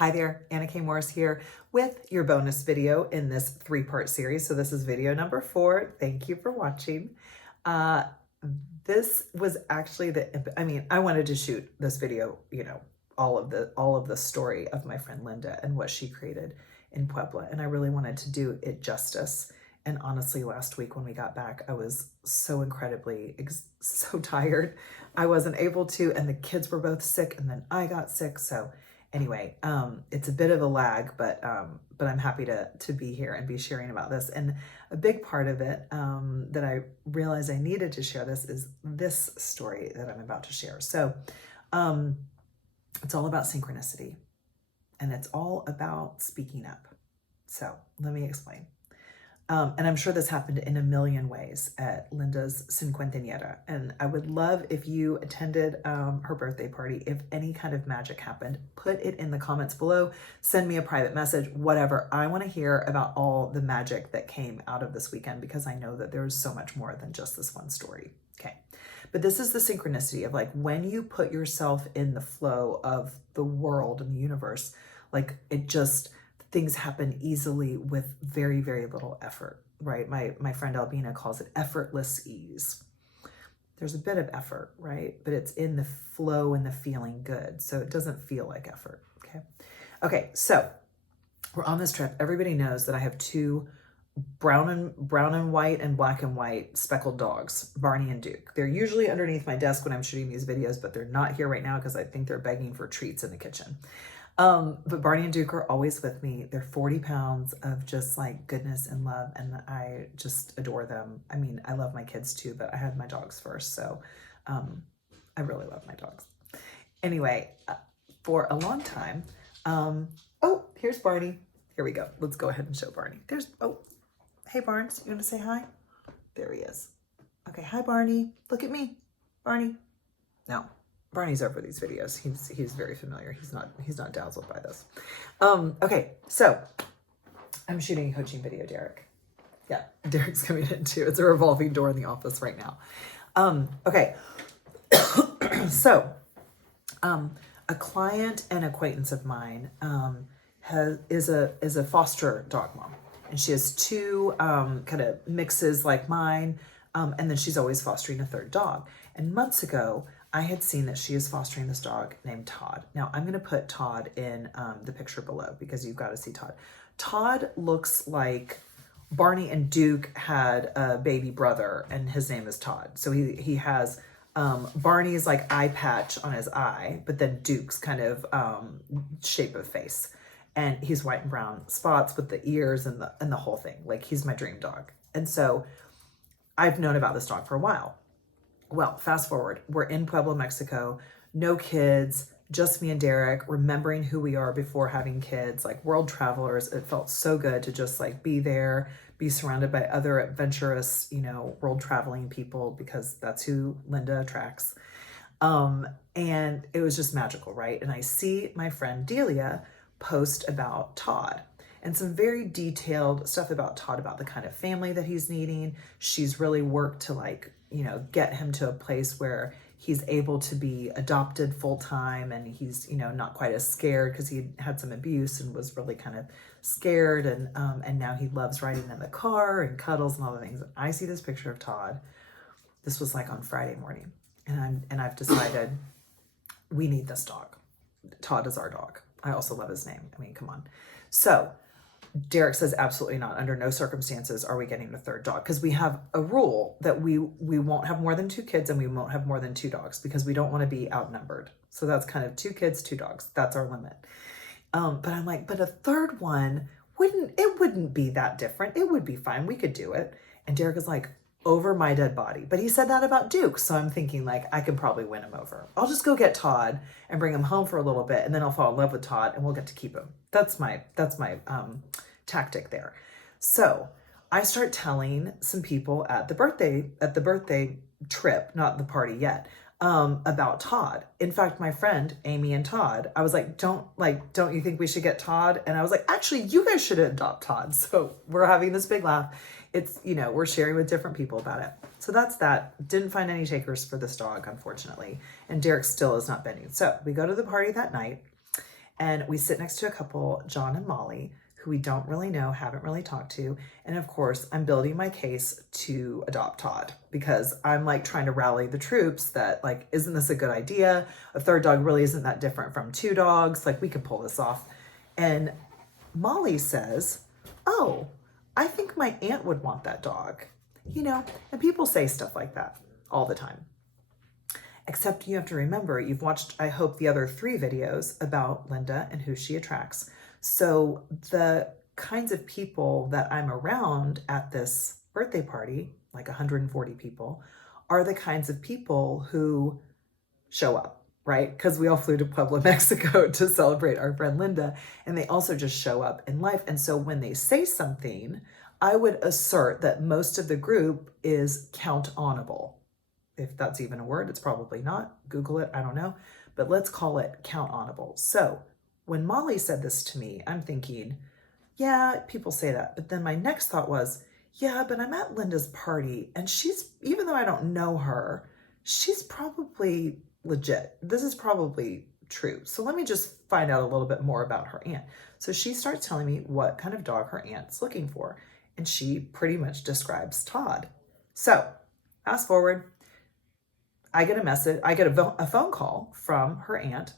Hi there, Anna K. Morris here with your bonus video in this 3-part series. So this is video number 4. Thank you for watching. This was actually I wanted to shoot this video, all of the story of my friend Linda and what she created in Puebla. And I really wanted to do it justice. And honestly, last week when we got back, I was so incredibly, so tired. I wasn't able to, and the kids were both sick, and then I got sick. So anyway, it's a bit of a lag, but I'm happy to be here and be sharing about this. And a big part of it that I realized I needed to share this is this story that I'm about to share. So it's all about synchronicity, and it's all about speaking up. So let me explain. And I'm sure this happened in a million ways at Linda's cincuenteñera. And I would love if you attended her birthday party. If any kind of magic happened, put it in the comments below. Send me a private message, whatever. I want to hear about all the magic that came out of this weekend, because I know that there's so much more than just this one story. Okay. But this is the synchronicity of, like, when you put yourself in the flow of the world and the universe, like, things happen easily with very, very little effort, right? My friend Albina calls it effortless ease. There's a bit of effort, right? But it's in the flow and the feeling good. So it doesn't feel like effort, okay? Okay, so we're on this trip. Everybody knows that I have 2 brown and white and black and white speckled dogs, Barney and Duke. They're usually underneath my desk when I'm shooting these videos, but they're not here right now because I think they're begging for treats in the kitchen. But Barney and Duke are always with me. They're 40 pounds of just like goodness and love, and I just adore them. I mean, I love my kids too, but I had my dogs first, so I really love my dogs. Anyway, for a long time, oh, here's Barney. Here we go. Let's go ahead and show Barney. Hey Barnes, you want to say hi? There he is. Okay, hi Barney. Look at me, Barney. No. Barney's over these videos. He's very familiar. He's not dazzled by this. Okay, so I'm shooting a coaching video, Derek. Yeah, Derek's coming in too. It's a revolving door in the office right now. Okay, so a client and acquaintance of mine is a foster dog mom, and she has 2 kind of mixes like mine, and then she's always fostering a 3rd dog. And months ago, I had seen that she is fostering this dog named Todd. Now, I'm going to put Todd in the picture below because you've got to see Todd. Todd looks like Barney and Duke had a baby brother, and his name is Todd. So he has Barney's like eye patch on his eye, but then Duke's kind of shape of face. And he's white and brown spots with the ears and the whole thing. Like, he's my dream dog. And so I've known about this dog for a while. Well, fast forward, we're in Puebla, Mexico, no kids, just me and Derek, remembering who we are before having kids, like world travelers. It felt so good to just like be there, be surrounded by other adventurous, world traveling people, because that's who Linda attracts. And it was just magical, right? And I see my friend Delia post about Todd and some very detailed stuff about Todd, about the kind of family that he's needing. She's really worked to get him to a place where he's able to be adopted full time, and he's, not quite as scared because he had some abuse and was really kind of scared. And now he loves riding in the car and cuddles and all the things. I see this picture of Todd. This was like on Friday morning, and I've decided we need this dog. Todd is our dog. I also love his name. I mean, come on. So Derek says absolutely not. Under no circumstances are we getting a 3rd dog, because we have a rule that we won't have more than 2 kids and we won't have more than 2 dogs, because we don't want to be outnumbered. So that's kind of 2 kids, 2 dogs. That's our limit. But I'm like, but a 3rd one wouldn't be that different. It would be fine. We could do it. And Derek is like, over my dead body. But he said that about Duke. So I'm thinking, like, I could probably win him over. I'll just go get Todd and bring him home for a little bit, and then I'll fall in love with Todd and we'll get to keep him. That's my tactic there. So I start telling some people at the birthday trip, not the party yet, about Todd. In fact, my friend Amy and Todd, I was like, don't you think we should get Todd? And I was like, actually, you guys should adopt Todd. So we're having this big laugh. It's, we're sharing with different people about it. So that's that. Didn't find any takers for this dog, unfortunately. And Derek still is not bending. So we go to the party that night, And we sit next to a couple, John and Molly, who we don't really know, haven't really talked to. And of course, I'm building my case to adopt Todd because I'm like trying to rally the troops that like, isn't this a good idea? A third dog really isn't that different from two dogs. Like we can pull this off. And Molly says, oh, I think my aunt would want that dog, you know, and people say stuff like that all the time. Except you have to remember, you've watched, I hope, the other 3 videos about Linda and who she attracts. So the kinds of people that I'm around at this birthday party, like 140 people, are the kinds of people who show up, right? Because we all flew to Puebla, Mexico to celebrate our friend Linda, and they also just show up in life. And so when they say something, I would assert that most of the group is count-onable. If that's even a word, it's probably not. Google it, I don't know. But let's call it count-onable. So when Molly said this to me, I'm thinking, yeah, people say that. But then my next thought was, yeah, but I'm at Linda's party and she's, even though I don't know her, she's probably legit. This is probably true. So let me just find out a little bit more about her aunt. So she starts telling me what kind of dog her aunt's looking for. And she pretty much describes Todd. So fast forward, I get a message, I get a phone call from her aunt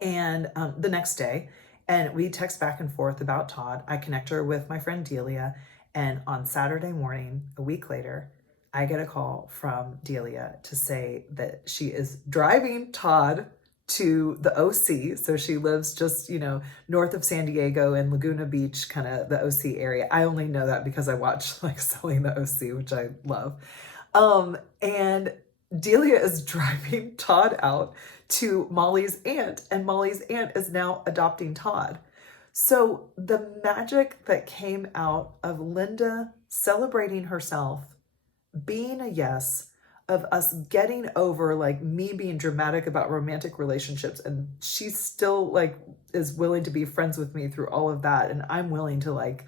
and the next day, and we text back and forth about Todd. I connect her with my friend Delia, and on Saturday morning, a week later, I get a call from Delia to say that she is driving Todd to the OC. So she lives just, you know, north of San Diego in Laguna Beach, kind of the OC area. I only know that because I watch like Selling the OC, which I love. And Delia is driving Todd out to Molly's aunt, and Molly's aunt is now adopting Todd. So the magic that came out of Linda celebrating herself, being a yes, of us getting over like me being dramatic about romantic relationships, and she still like is willing to be friends with me through all of that, and I'm willing to like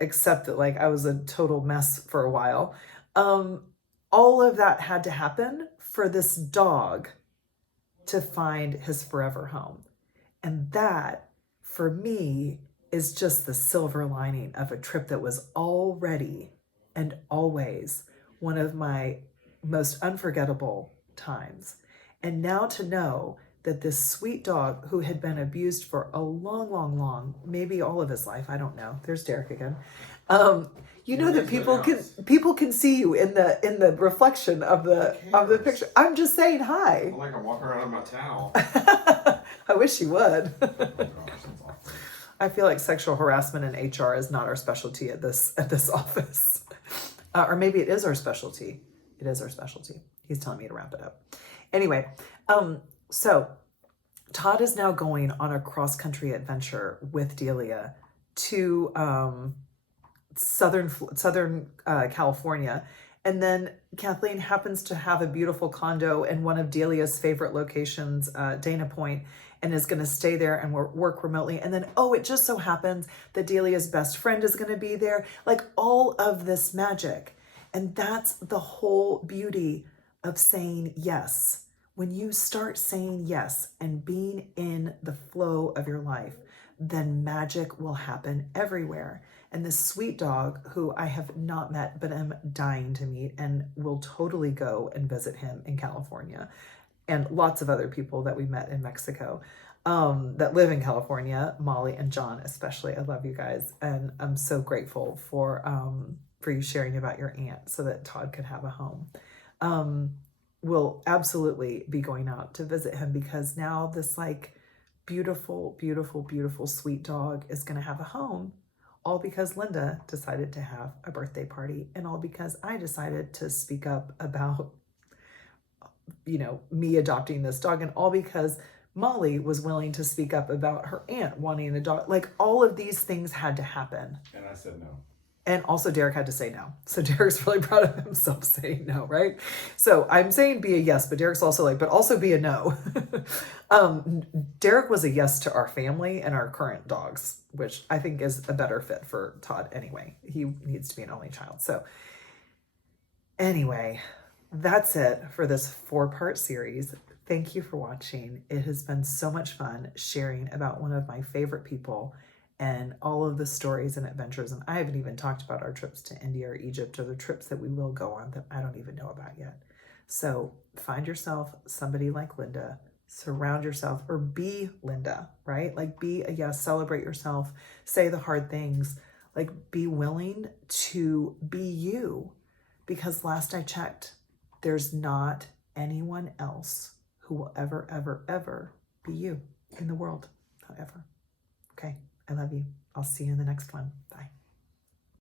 accept that like I was a total mess for a while. All of that had to happen for this dog to find his forever home. And that, for me, is just the silver lining of a trip that was already and always one of my most unforgettable times. And now to know that this sweet dog who had been abused for a long, maybe all of his life, I don't know. There's Derek again. You know that people can see you in the reflection of the picture. I'm just saying hi. I like I'm walking around in my towel. I wish you would. I feel like sexual harassment in HR is not our specialty at this office, or maybe it is our specialty. It is our specialty. He's telling me to wrap it up. Anyway, so Todd is now going on a cross-country adventure with Delia to Southern California. And then Kathleen happens to have a beautiful condo in one of Delia's favorite locations, Dana Point, and is going to stay there and work remotely. And then, oh, it just so happens that Delia's best friend is going to be there. Like all of this magic. And that's the whole beauty of saying yes. When you start saying yes and being in the flow of your life, then magic will happen everywhere. And this sweet dog, who I have not met, but am dying to meet, and will totally go and visit him in California, and lots of other people that we met in Mexico that live in California, Molly and John especially. I love you guys, and I'm so grateful for you sharing about your aunt so that Todd could have a home. We'll absolutely be going out to visit him because now this like beautiful, sweet dog is going to have a home. All because Linda decided to have a birthday party, and all because I decided to speak up about, me adopting this dog, and all because Molly was willing to speak up about her aunt wanting a dog. Like all of these things had to happen. And I said no. And also Derek had to say no. So Derek's really proud of himself saying no, right? So I'm saying be a yes, but Derek's also like, but also be a no. Derek was a yes to our family and our current dogs, which I think is a better fit for Todd anyway. He needs to be an only child. So anyway, that's it for this 4-part series. Thank you for watching. It has been so much fun sharing about one of my favorite people and all of the stories and adventures. And I haven't even talked about our trips to India or Egypt or the trips that we will go on that I don't even know about yet. So find yourself somebody like Linda, surround yourself, or be Linda, right? Like be a yes, celebrate yourself, say the hard things, like be willing to be you. Because last I checked, there's not anyone else who will ever, ever, ever be you in the world. Not ever. Okay. I love you. I'll see you in the next one. Bye.